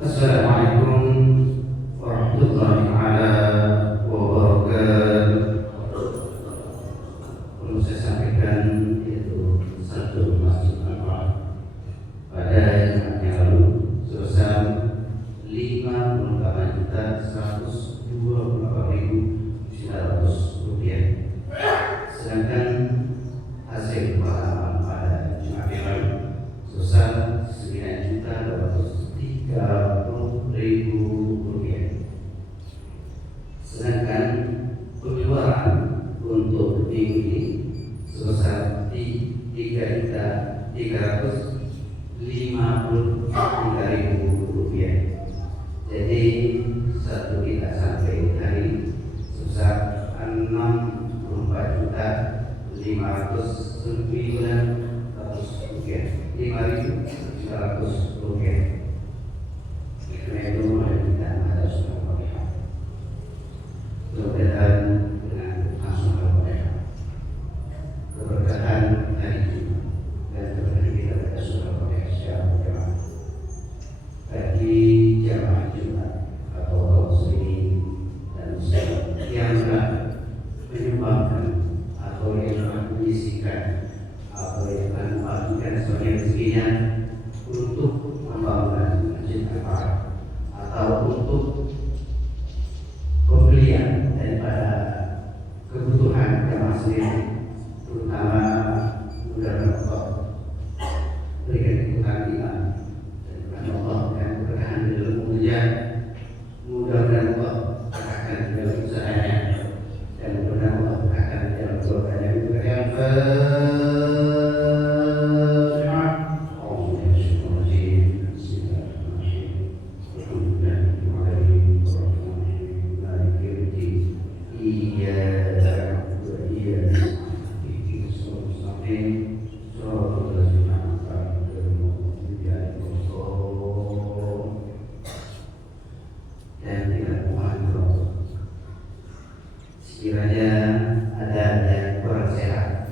Assalamualaikum warahmatullahi wabarakatuh. Perlu saya sampaikan itu satu masjid manfaat pada Jumat yang lalu sebesar 58.128.900 rupiah. Sedangkan hasil pengalaman pada Jumat yang lalu sebesar 9.230.000 rupiah. Sedangkan pengeluaran untuk minggu ini sebesar 3.353.000 rupiah. Jadi satu kita sampai hari sebesar 64.509.100 rupiah. 5.900 rupiah. Karena itu kita harus berkoordinasi. Mudah-mudahan dengan langsung berkoordinasi. Keberkahan hari Jumat dan keberkahan kita pada surah koordinasi secara berjamaah. Bagi jamaah Jumat atau kaum muslimin dan muslimat yang telah menyumbangkan atau yang telah menyisihkan atau yang telah membagikan sebagian rezekinya untuk membangun masjid Al-Fatihah atau untuk pembelian daripada kebutuhan jamaah sendiri, terutama mudah-mudahan Allah berikan kebutuhan iman dan Allah dan keberkahan di dalam pekerjaan. Mudah-mudahan Allah berkahkan di dalam usahanya dan mudah-mudahan Allah berkahkan di dalam keluarganya. Sekiranya ada yang kurang sehat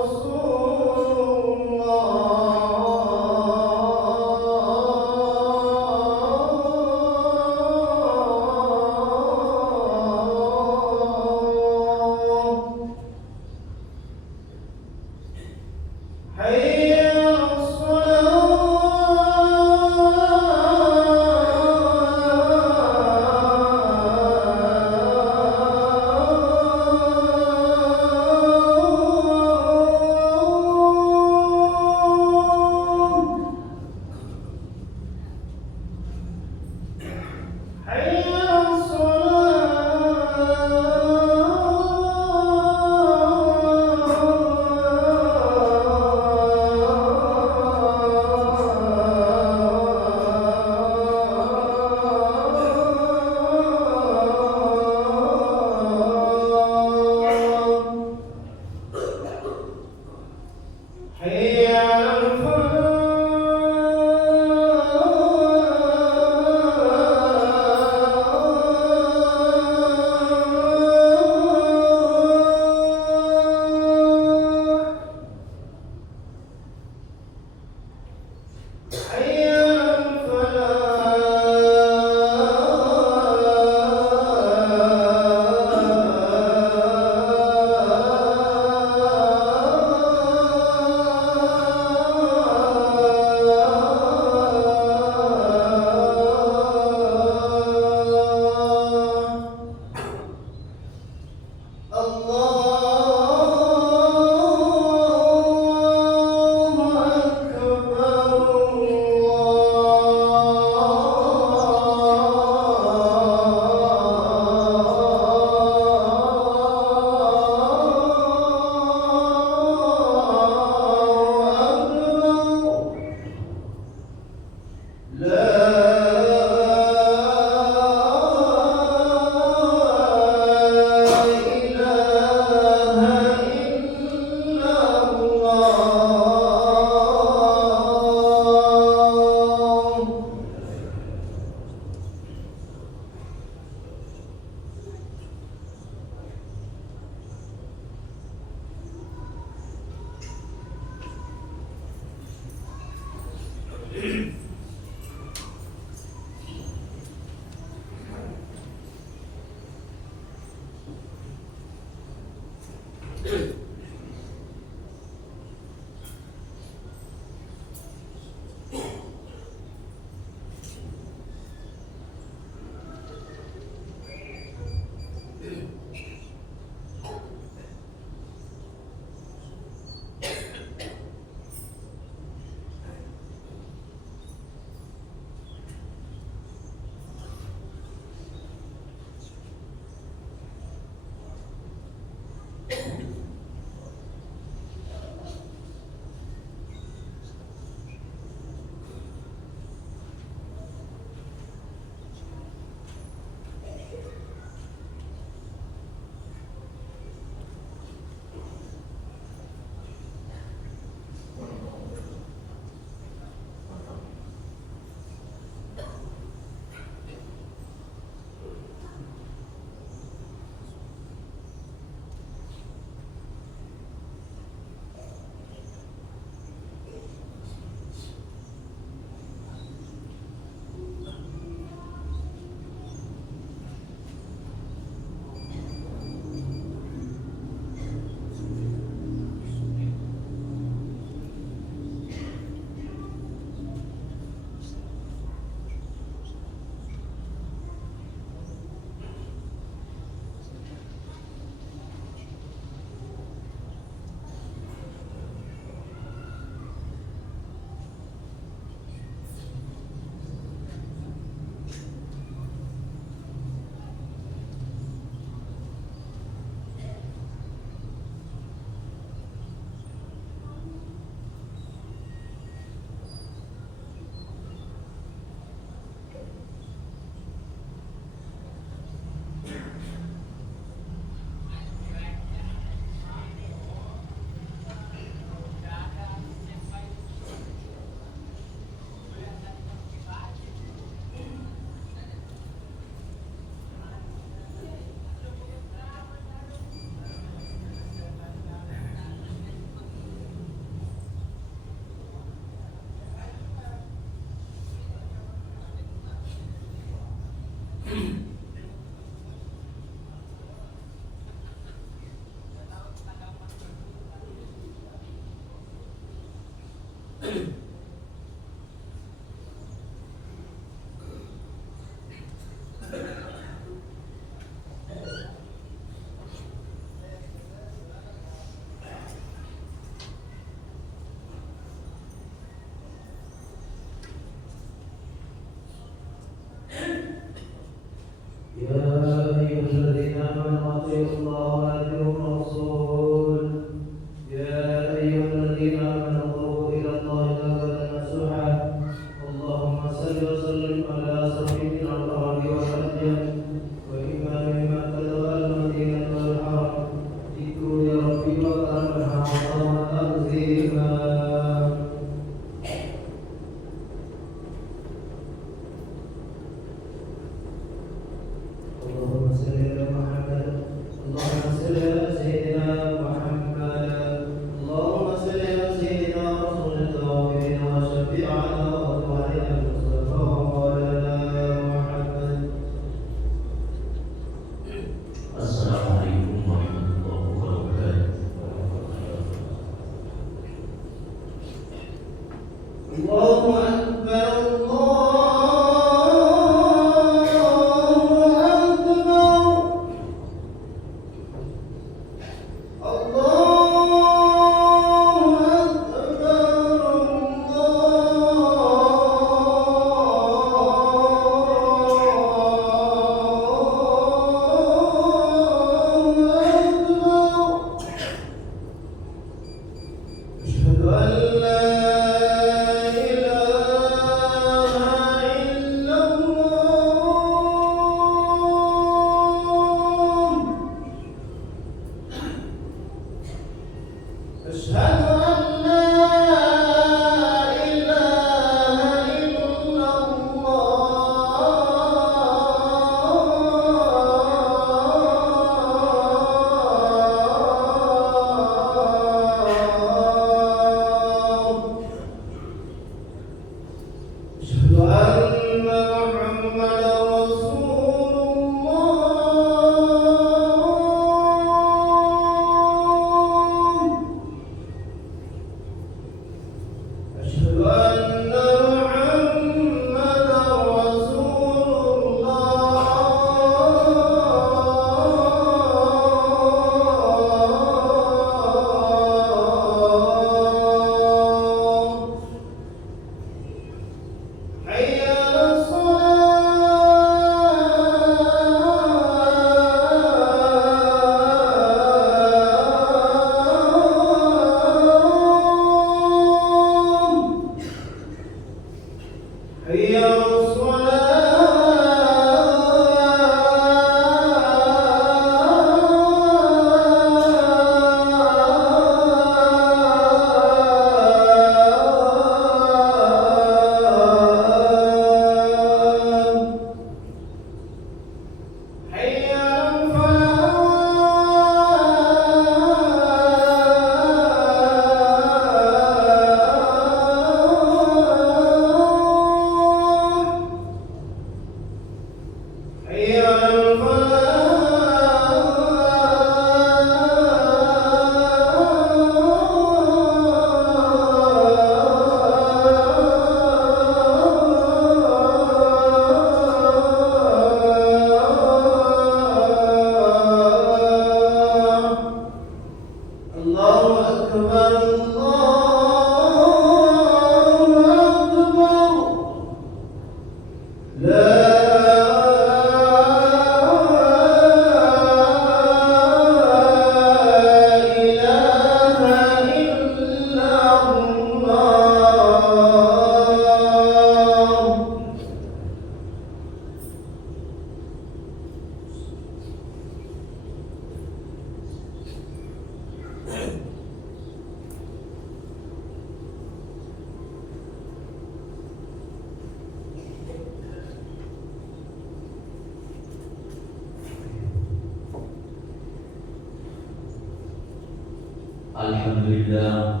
Alhamdulillah,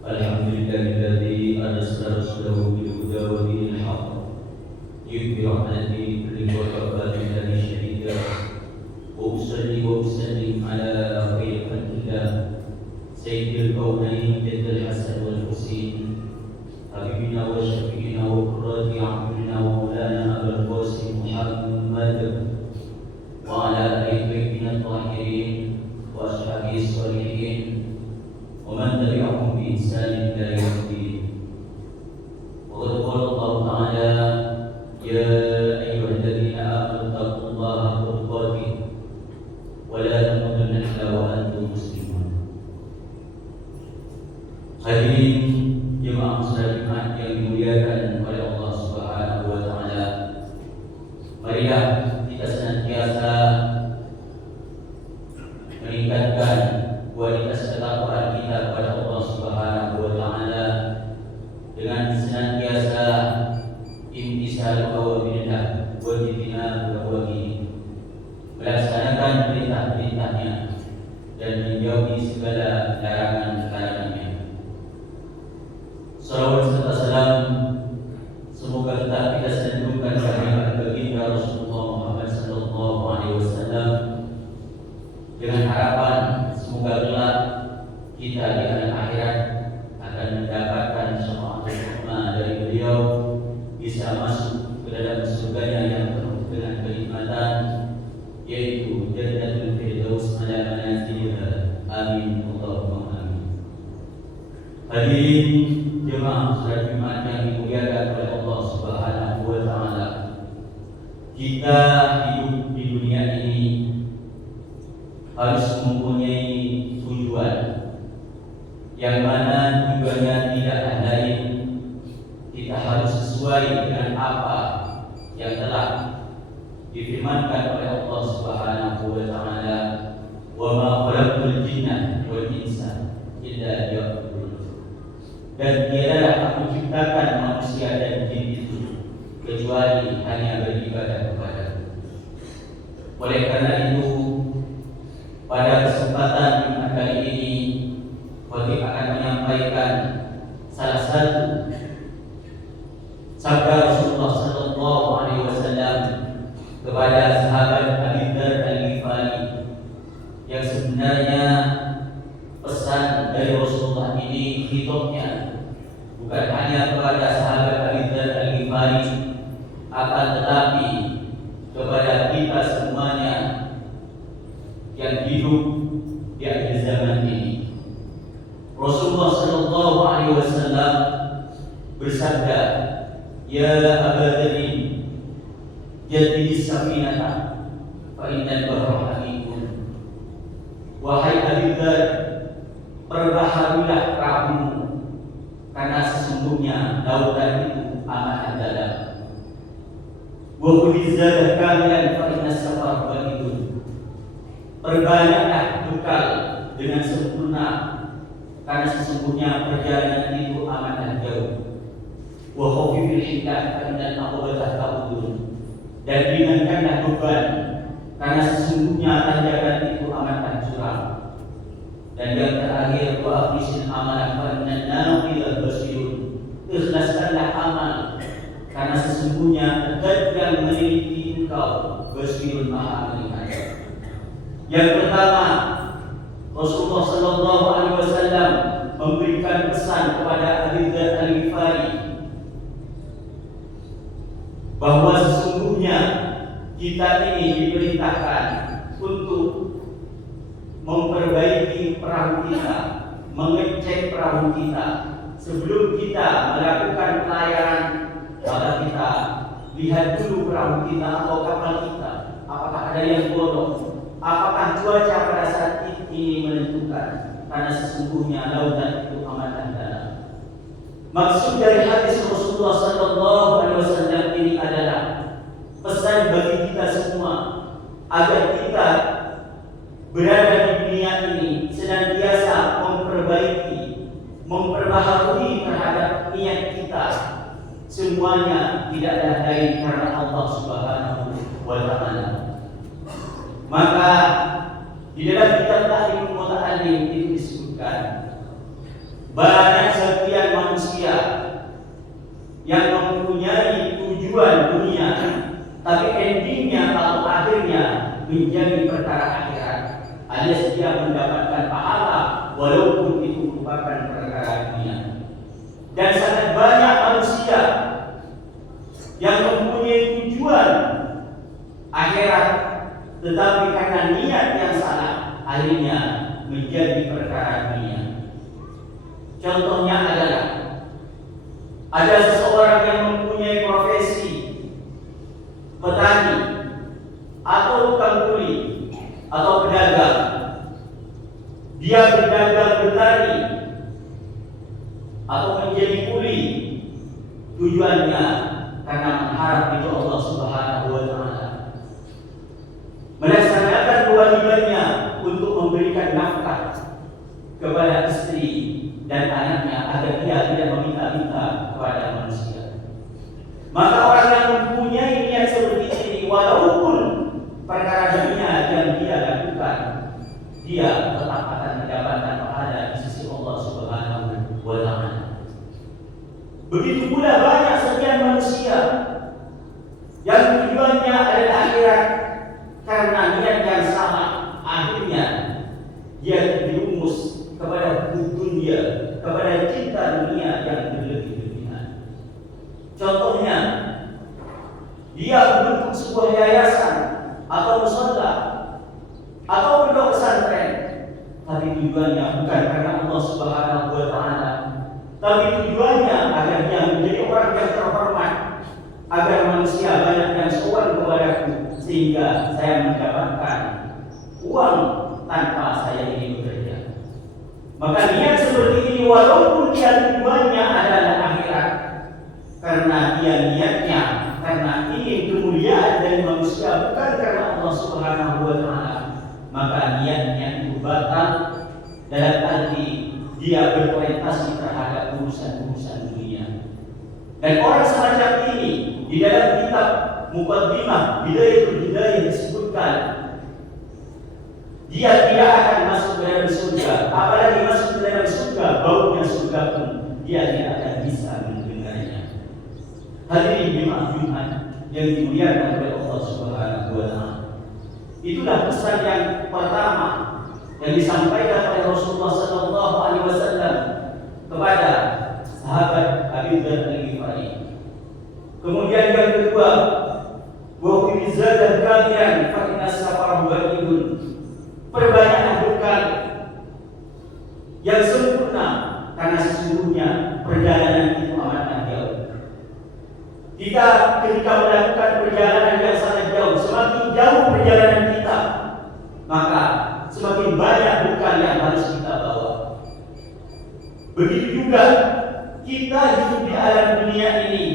alhamdulillahilladzi arsala rasulahu bil huda wa dinil haqq yudhhiru 'ala dini kullihi wa kafa billahi shahida. Wa usalli wa usallim ala khairil khalqillah sayyidil kaunain jaddal hasan wal husain habibina wa syafiina wa qurrati a'yunina wa maulana abul qasim Muhammad wa ala alihi baitihi tahirin wa ashabihi sholihin wa man tabi'ahum bi ihsan ila yaumil. Wa qala Allah ta'ala ya ayyuhalladzina amanu taqullaha haqqa tuqatih wa la tamutunna illa wa antum muslimun. Hadirin jemaah muslimat yang dimuliakan oleh Allah Subhanahu wa taala, marilah kita senantiasa meningkatkan kualitas ketakwaan kita kepada Allah Subhanahu wa taala dengan senantiasa imtisal awamirillah wa ijtinab nawahi, melaksanakan perintah-perintahnya dan menjauhi segala larangan-larangannya. Salawat serta salam semoga tetap kita sanjungkan kepada baginda Rasulullah Muhammad sallallahu alaihi wasallam, dengan harapan semoga kelak kita di alam akhirat akan mendapatkan syafaat Allahumma amin. Hadirin jemaah salat Jumat yang dimuliakan oleh Allah Subhanahu wa taala. Kita hidup di dunia ini harus mempunyai tujuan, yang mana tujuannya tidak lain, kita harus sesuai dengan apa yang telah difirmankan oleh Allah Subhanahu wa taala, wa ma khalaqtul jinna wal insa illa liya'budun. Dan tiadalah aku ciptakan manusia dan jin itu kecuali hanya beribadah kepada-Ku. Oleh karena itu, pada kesempatan Jumat kali ini, Khatib akan menyampaikan salah satu sabda Rasulullah sallallahu alaihi wasallam kepada sahabat Abi Dzar Al-Ghifari, yang sebenarnya pesan dari Rasulullah ini hitopnya bukan hanya kepada sahabat Abi Dzar Al-Ghifari, akan tetapi kepada kita semuanya yang hidup di akhir zaman ini. Rasulullah sallallahu alaihi wasallam bersabda, "Ya Aba Dzar, jaddi safinata fa innal bahra hamikun." Wahai Abi Dzar, perbaharulah perahumu, karena sesungguhnya lautan itu amat dalam. Wa khudizzadah kamilan fa innas safar ba'idun. Perbanyaklah bekal dengan sempurna, karena sesungguhnya perjalanan itu amatlah jauh. Wa khafifil hindah fa innal aqwadah ta'udun. Dan ringankanlah beban, karena sesungguhnya tanjakan itu amatlah curam. Dan yang terakhir, wa akhlisil amalan fa innan nawila basirun. Ikhlaskanlah amal, karena sesungguhnya zat yang meneliti engkau basirun maha melihat. Yang pertama, Rasulullah sallallahu alaihi wasallam memberikan pesan kepada Abi Dzar Al-Ghifari bahwa sesungguhnya kita ini diperintahkan untuk memperbaiki perahu kita, mengecek perahu kita sebelum kita melakukan pelayaran. Maka kita lihat dulu perahu kita atau kapal kita, apakah ada yang bolong, apakah cuaca pada saat ini menentukan, karena sesungguhnya lautan itu amat dalam. Maksud dari hadis Rasulullah sallallahu alaihi wasallam ini adalah pesan bagi kita semua agar kita berada di dunia ini senantiasa memperbaiki, memperbaharui terhadap niat kita. Semuanya tidaklah lain karena Allah Subhanahu wa taala. Maka di dalam kitab Ta'limul Muta'allim itu disebutkan banyak sekian manusia yang mempunyai tujuan dunia, tapi endingnya atau akhirnya menjadi perkara akhirat, alias dia mendapatkan pahala walaupun itu merupakan perkara dunia. Dan sangat banyak manusia yang mempunyai tujuan akhirat, tetapi karena niat yang salah akhirnya menjadi perkara dunia. Contohnya adalah ada seseorang yang mempunyai profesi petani atau tukang kuli atau pedagang. Dia berdagang bertani atau menjadi kuli, tujuannya karena mengharap itu Allah Subhanahu wa taala, melaksanakan kewajibannya untuk memberikan nafkah kepada istri dan anaknya agar dia tidak meminta-minta kepada manusia. Maka orang yang mempunyai niat seperti ini, walaupun perkara dunia yang dia lakukan, dia tetap akan mendapatkan pahala di sisi Allah Subhanahu wa taala. Begitu pula banyak sekian manusia yang tujuannya adalah akhirat, karena niat yang sama akhirnya dia terjerumus kepada dunia, kepada cinta dunia yang berlebih-lebihan. Contohnya, dia membentuk sebuah yayasan atau mushola atau pondok pesantren, tapi tujuannya bukan karena Allah Subhanahu wa Ta'ala, tapi tujuannya agar dia menjadi orang yang terhormat, agar manusia banyak yang sowan kepadaku sehingga saya mendapatkan uang tanpa saya ini bekerja. Maka niat seperti ini walaupun dia tujuannya adalah akhirat, karena dia niatnya karena ingin kemuliaan dari manusia bukan karena Allah Subhanahu wa Ta'ala, maka niatnya itu batal dalam arti dia berorientasi terhadap urusan-urusan dunia. Dan orang semacam ini di dalam kitab Muqaddimah Bidayatul Hidayah disebutkan dia tidak akan masuk ke dalam surga, apalagi masuk ke dalam surga, baunya surga pun dia tidak akan bisa mendengarnya. Hadirin jemaah Jumat yang dimuliakan oleh Allah Subhanahu wa Ta'ala, itulah pesan yang pertama yang disampaikan oleh Rasulullah sallallahu alaihi wasallam kepada sahabat Abi Dzar Al-Ghifari. Kemudian yang kedua, wa fi zadan kamilan fa inna safara ba'idun. Perbanyaklah bekal yang sempurna karena sesungguhnya perjalanan itu amatlah jauh. Kita ketika melakukan perjalanan yang sangat jauh, semakin jauh perjalanan kita, maka semakin banyak bekal yang harus kita bawa. Begitu juga kita hidup di alam dunia ini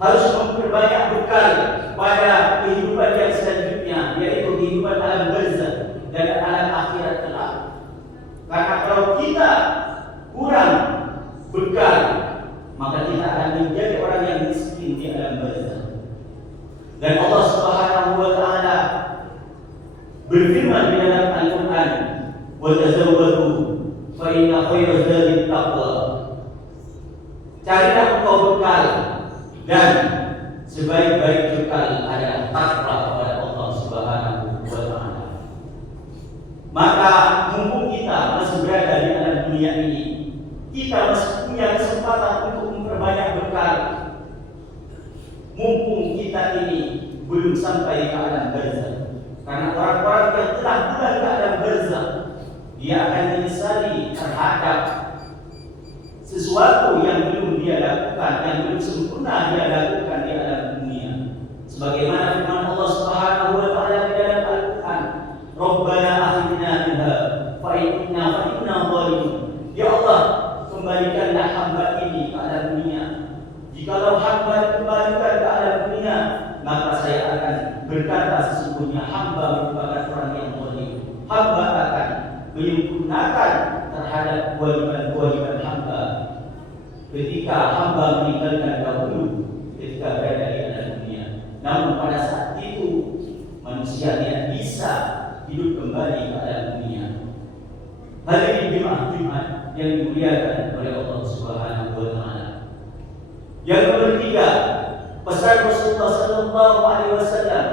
harus memperbanyak bekal pada kehidupan yang selanjutnya, yaitu kehidupan alam barzakh dan alam akhirat kelak. Karena kalau kita kurang bekal, maka kita akan menjadi orang yang miskin di alam barzakh. Dan Allah Subhanahu wa Ta'ala berfirman di dalam Al-Quran, wa tazawwadu fa inna khairaz zadi taqwa. Carilah engkau bekal, dan sebaik-baik bekal adalah takwa kepada Allah Subhanahu wa Ta'ala. Maka mumpung kita masih berada di alam dunia ini, kita masih punya kesempatan untuk memperbanyak bekal. Mumpung kita ini belum sampai ke alam barzakh. Karena orang-orang yang telah bulan ke alam barzakh, dia akan menyesali terhadap sesuatu yang belum dia lakukan, yang belum sempurna dia lakukan di alam dunia. Sebagaimana firman Allah Subhanahu wa Ta'ala di dalam Al-Quran, Rabbana akhirna minha fa inna zalimun. Ya Allah, kembalikanlah hamba ini ke alam dunia. Jikalau hamba dikembalikan ke alam dunia, maka saya akan berkata sesungguhnya hamba merupakan orang yang zalim. Hamba akan menyempurnakan terhadap kewajiban hamba ketika hamba meninggalkan dahulu ketika berada di alam dunia. Namun pada saat itu manusia tidak bisa hidup kembali ke alam dunia. Hadirin jemaah Jumat yang dimuliakan oleh Allah Subhanahu wa Ta'ala. Yang ketiga, pesan Rasulullah sallallahu alaihi wasallam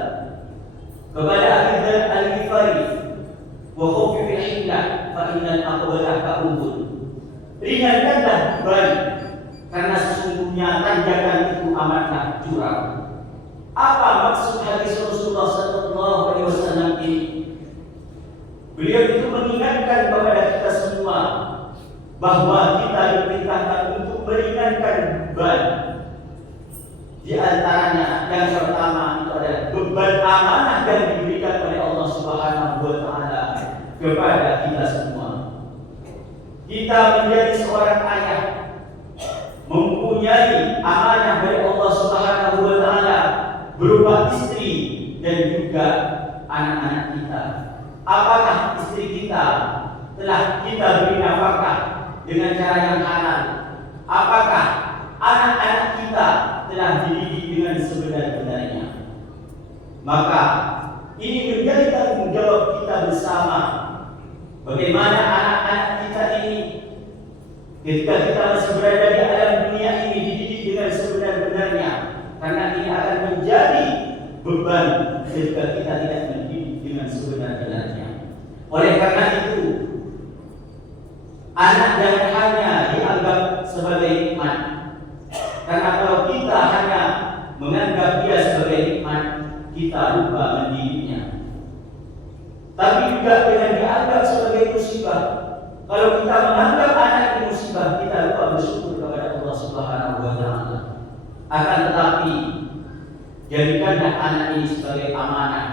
kepada Abi Dzar Al-Ghifari, wa khuffi fil hillah fa innal aqwala ka'ubun. Ringankanlah beban, karena sesungguhnya tanjakan itu amatlah curam. Apa maksud hadis Rasulullah sallallahu alaihi wasallam ini? Beliau itu mengingatkan kepada kita semua bahwa kita diperintahkan untuk meringankan beban. Di antaranya yang pertama itu adalah beban amanah yang diberikan oleh Allah Subhanahu wa Ta'ala kepada kita semua. Kita menjadi seorang ayah, mempunyai amanah dari Allah Subhanahu wa Ta'ala berupa istri dan juga anak-anak kita. Apakah istri kita telah kita beri nafkah dengan cara yang halal? Apakah anak-anak kita telah dididik dengan sebenar-benarnya? Maka ini menjadi tanggung jawab kita bersama. Bagaimana anak-anak kita ini ketika kita masih berada di alam dunia ini dididik dengan sebenar-benarnya, karena ini akan menjadi beban ketika kita tidak mendidik dengan sebenar-benarnya. Oleh karena itu, anak jangan hanya dianggap sebagai nikmat, karena kalau kita hanya menganggap dia sebagai nikmat, kita lupa mendidiknya. tapi juga dengan dianggap sebagai musibah. Kalau kita menganggap anak ini musibah, kita lupa bersyukur kepada Allah Subhanahu wa Ta'ala. Akan tetapi, jadikanlah anak ini sebagai amanah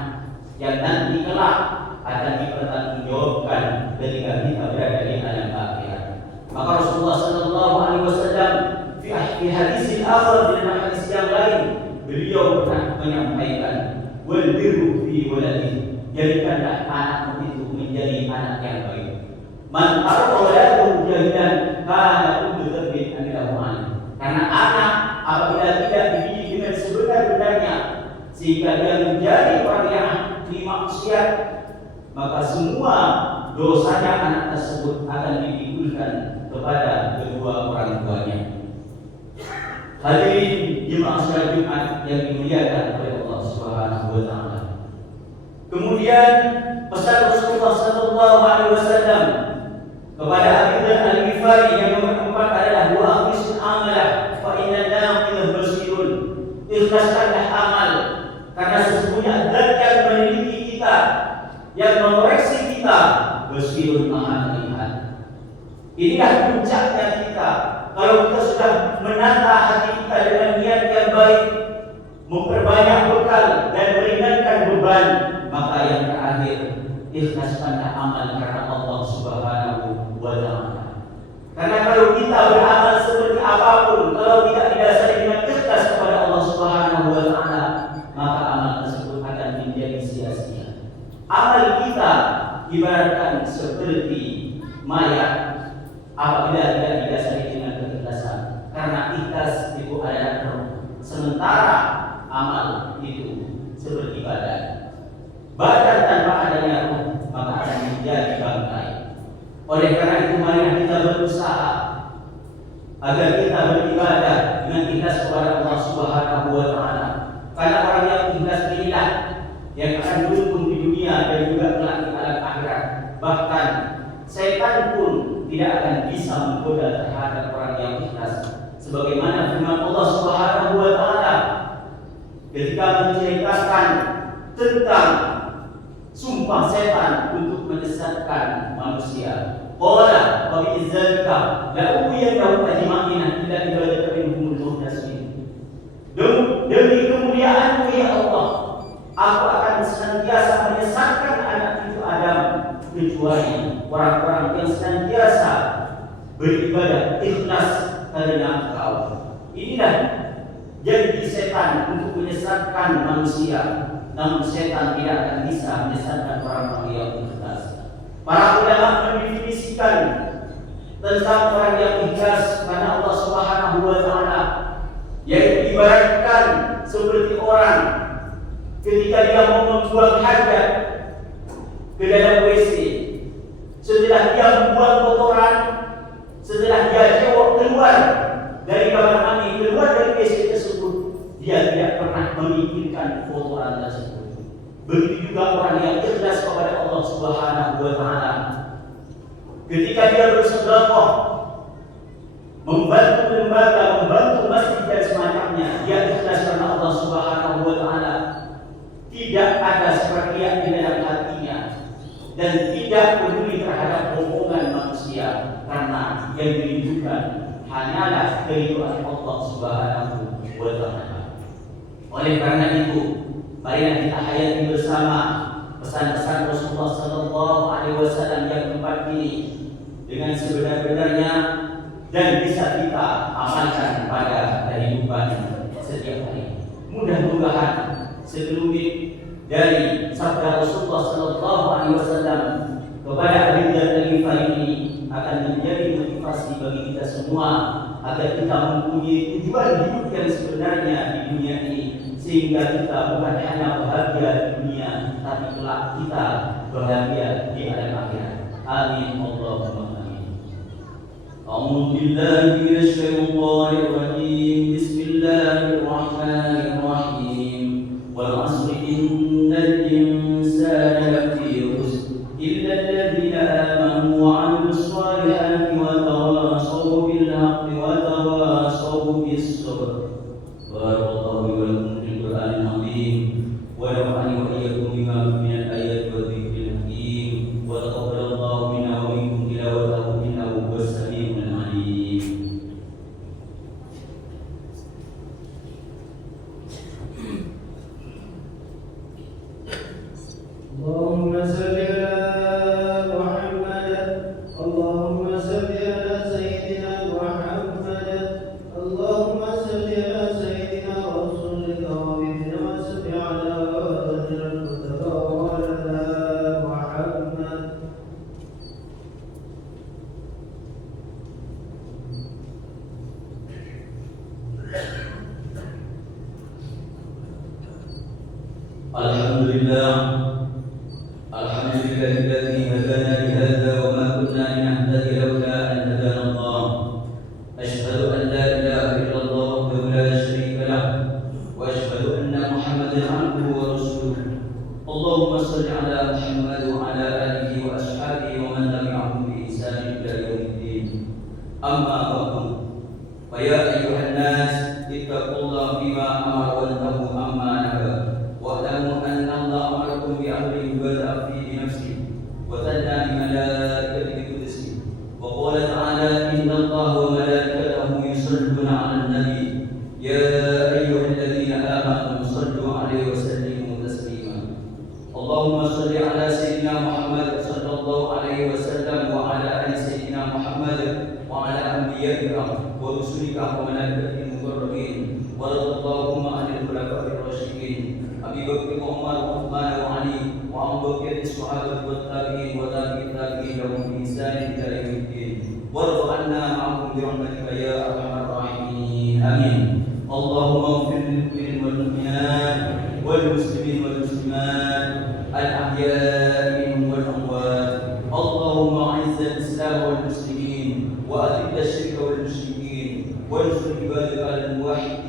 yang nanti kelak akan dipertanggungjawabkan ketika kita berada di alam akhirat. Maka Rasulullah Sallallahu Alaihi Wasallam di hadis akhir dan hadis yang lain, beliau pernah menyampaikan, wal birru fi waladihi, jadikanlah anak itu menjadi anak yang baik. Man arwaladu jahilan kana kullu dzambin amilahu an. Karena anak apabila tidak dididik dengan sebenar-benarnya sehingga dia menjadi orang yang maksiat, maka semua dosanya anak tersebut akan dipikulkan kepada kedua orang tuanya. Hadirin jemaah salat Jumat yang dimuliakan oleh Allah Subhanahu wa Ta'ala. Kemudian pesan Rasulullah Sallallahu Alaihi Wasallam kepada Abi Dzar Al-Ghifari yang nomor 4 adalah wa akhlisul amalah fa inna naqil basirun. Ikhlaskanlah amal karena sesungguhnya zat yang meneliti kita, yang mengoreksi kita, basirun maha melihat. Inilah puncaknya kita. Kalau kita sudah menata hati kita dengan niat yang baik, memperbanyak bekal dan meringankan beban, maka yang terakhir, ikhlaskanlah amal karena Allah Subhanahu wa Ta'ala. Karena kalau kita beramal seperti apapun, kalau tidak didasari dengan ikhlas kepada Allah Subhanahu wa Ta'ala, maka amal tersebut akan menjadi sia-sia. Amal kita ibaratkan seperti mayat apabila tidak didasari dengan keikhlasan. Karena ikhlas itu adalah roh, sementara amal itu seperti badan. Badan tanpa adanya roh maka akan menjadi bangkai. Oleh karena itu marilah kita berusaha agar kita beribadah dengan ikhlas kepada Allah Subhanahu wa Ta'ala. Karena orang yang ikhlas inilah yang akan beruntung di dunia dan juga kelak di alam akhirat. Bahkan setan pun tidak akan bisa menggoda terhadap orang yang ikhlas. Sebagaimana firman Allah Subhanahu wa Ta'ala ketika menceritakan tentang sumpah setan untuk menyesatkan manusia. Qala wa bi izzalika la ubiyanahum ajma'in illa ibadaka minhumul mukhlasin. Demi kemuliaan-Mu ya Allah, aku akan senantiasa menyesatkan anak cucu Adam kecuali orang-orang yang senantiasa beribadah ikhlas karena Engkau. Inilah janji setan untuk menyesatkan manusia, namun setan tidak akan bisa menyesatkan orang-orang yang ikhlas. Para ulama mendefinisikan tentang orang yang ikhlas karena Allah Subhanahu wa Ta'ala, yaitu ibaratkan seperti orang ketika dia mau membuang hajat ke dalam WC. Setelah dia membuang kotoran, setelah dia jauh keluar dari kamar mandi, keluar dari WC tersebut, dia tidak pernah memikirkan kotoran tersebut. Begitu juga orang yang ikhlas kepada Allah Subhanahu wa Ta'ala. Ketika dia bersedekah, membantu lembaga, membantu masjid dan semacamnya, dia ikhlas karena Allah Subhanahu wa Ta'ala. Tidak ada sepertian di dalam hatinya dan tidak peduli terhadap omongan manusia, karena yang dirindukan hanyalah keridhaan Allah Subhanahu wa Ta'ala. Oleh karena itu, marilah kita hayati bersama pesan-pesan Rasulullah Sallallahu Alaihi Wasallam yang keempat ini dengan sebenar-benarnya dan bisa kita amalkan pada kehidupan setiap hari. Mudah-mudahan sekelumit dari sabda Rasulullah Sallallahu Alaihi Wasallam kepada Abi Dzar Al-Ghifari ini akan menjadi motivasi bagi kita semua agar kita mempunyai tujuan hidup yang sebenarnya di dunia ini, sehingga kita bukan hanya bahagia di dunia, tapi kelak kita bahagia di alam akhirat. Amin Allahumma amin. A'udzu billahi minasyaitonir rajim. Bismillahirrahmanirrahim. Wal 'asri innal insana lafi khusr illa alladhina amanu wa 'amilus solihati wa tawassaw bil haqqi wa tawassaw bis sabr. Barakallahu lakum fil Qur'anil 'azim wa nafa'ani wa iyyakum bima fihi min al-ayati wa dhikril hakim. الذي هدانا لهذا وما كنا لنهتدي لولا أن هدانا الله. أشهد أن لا إله إلا الله وحده لا شريك له، وأشهد أن محمدا عبده ورسوله. اللهم صل على محمد وعلى آله وأصحابه ومن تبعهم بإحسان إلى يوم الدين. أما بعد، فيا أيها الناس اتقوا الله فيما أمر وانتهوا عما نهى، واعلموا أن الله أمركم بأمر بدأ فيه بنفسه وثنى بملائكته قدسه، وقال تعالى: إن الله وملائكته يصلون على النبي يا أيها الذين آمنوا صلوا عليه وسلموا تسليما. اللهم صل على سيدنا محمد صلى الله عليه وسلم وعلى آل سيدنا محمد وعلى أنبيائك ورسلك وملائكته المقربين، ورضى اللهم عن الخلفاء الراشدين أبي بكر وعمر وعثمان وعلي وعن بقية الصحابة والتابعين وتابعي التابعين لهم بإحسان إلى يوم الدين، وارض عنا معهم برحمتك يا أرحم الراحمين. آمين. اللهم اغفر للمؤمنين والمؤمنات والمسلمين والمسلمات الأحياء منهم والأموات. اللهم أعز الإسلام والمسلمين وأذل الشرك والمشركين، وانصر عبادك الموحدين،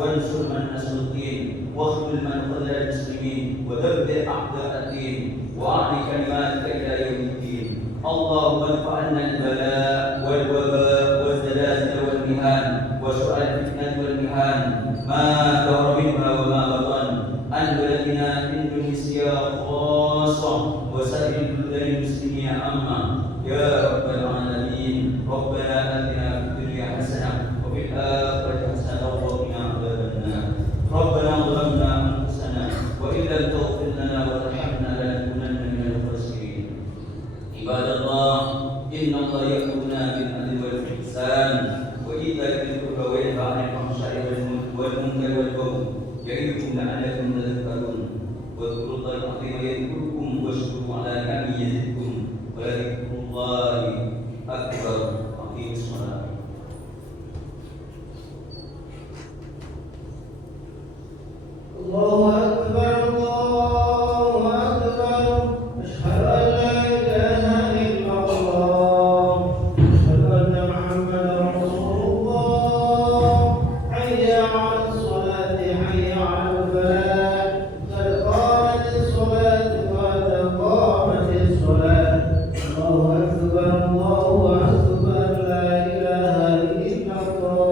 وانصر من نصر الدين، واخذل من خذل المسلمين، ودبر أعداء الدين، وأعلي كلماتك إلى يوم الدين. اللهم ادفع عنا البلاء والوباء والزلازل والمهان وسوء الفتنة والمهان ما ظهر منها وما بطن عن بلدنا إندونيسيا خاصة وسائر البلدان المسلمين عامة يا رب العالمين. ربنا آتنا في الدنيا حسنة وفي الآخرة حسنة وقنا عذاب النار. ربنا ظلمنا أنفسنا وإن لم تغفر لنا وترحمنا لنكونن من الخاسرين. عباد الله، إن الله يأمرنا بالعدل والإحسان وإيتاء ذي القربى وينهى عن الفحشاء والمنكر والبغي يعظكم لعلكم تذكرون. واذكروا الله العظيم يذكركم واشكروا على نعمه يزدكم ولذكر الله أكبر. أقيموا الصلاة. الله أكبر الله أكبر، أشهد أن لا إله إلا الله، أشهد أن محمدا رسول الله. حي على الصلاة حي على الفلاح، قد قامت الصلاة قد قامت الصلاة. الله أكبر الله أكبر، لا إله إلا الله.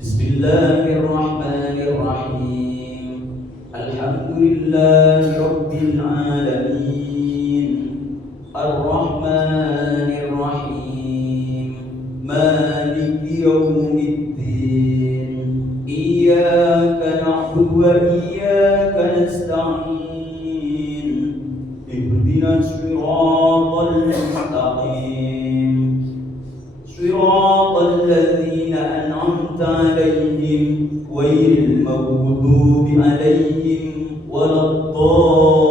بسم الله الرحمن الرحيم. الحمد لله رب العالمين، الرحمن الرحيم، مالك يوم الدين. إياك نعبد وإياك نستعين، اهدنا الصراط المستقيم، صراط الذين أنعمت عليهم غير المغضوب عليهم ولا الضالين.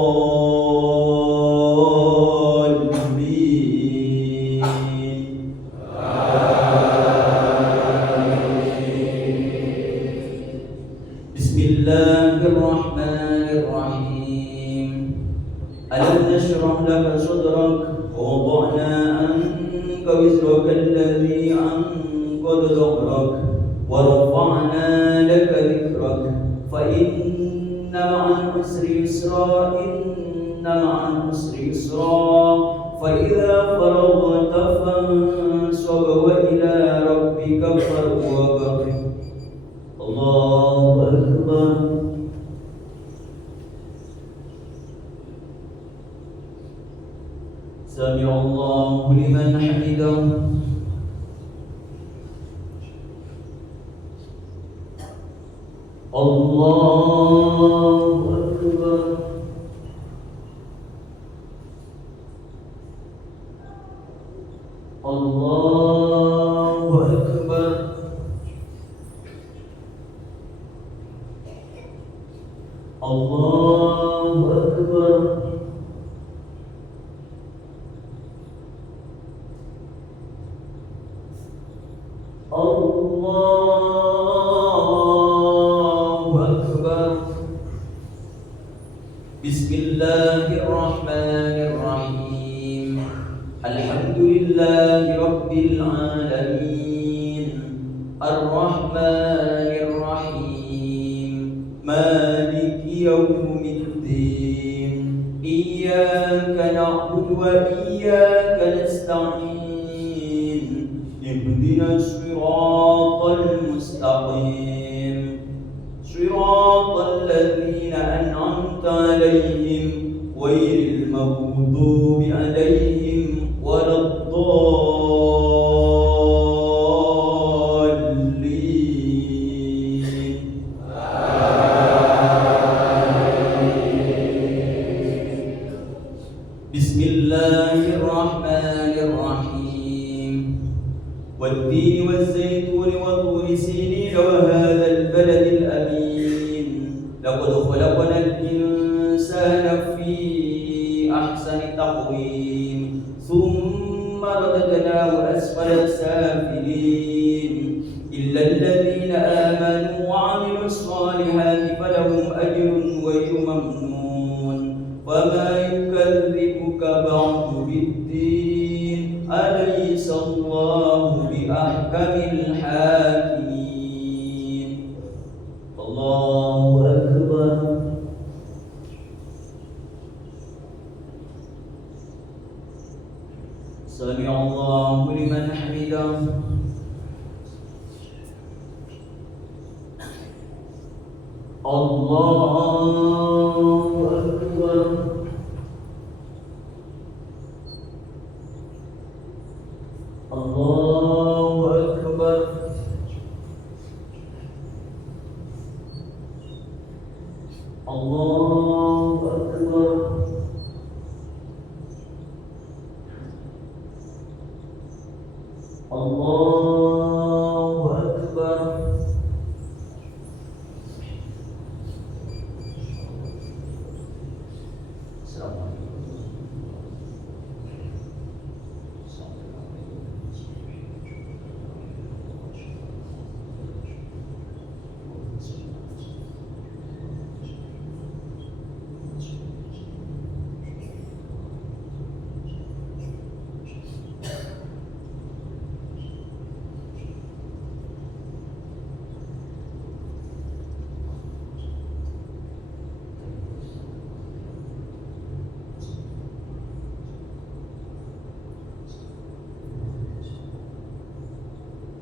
وزرك الذي أنقض ظهرك ورفعنا لك ذكرك فإن مع العسر يسرا إن مع العسر يسرا فإذا فرغت فانصب وإلى ربك فارغب الله أكبر سمع الله لمن حمده الله أكبر الله أكبر الله أكبر الله أكبر بسم الله الرحمن الرحيم الحمد لله رب العالمين الرحمن الرحيم مالك يوم الدين إياك نعبد وإياك نستعين اهدنا الصراط المستقيم صراط الذين أنعمت عليهم غير المغضوب عليهم ولا الضالين بسم الله الرحمن الرحيم والتين والزيتون وطور سينين وهذا البلد الأمين لقد خلقنا الإنسان في أحسن تقويم ثم رددناه أسفل السافلين إلا الذين آمنوا وعملوا الصالحات فلهم أجر غير ممنون وما يكذبك بعد بالدين أليس الله بأحكم الحاكمين الله أكبر سمع الله لمن حمده الله أكبر الله أكبر الله أكبر الله أكبر السلام عليكم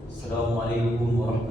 Assalamualaikum warahmatullahi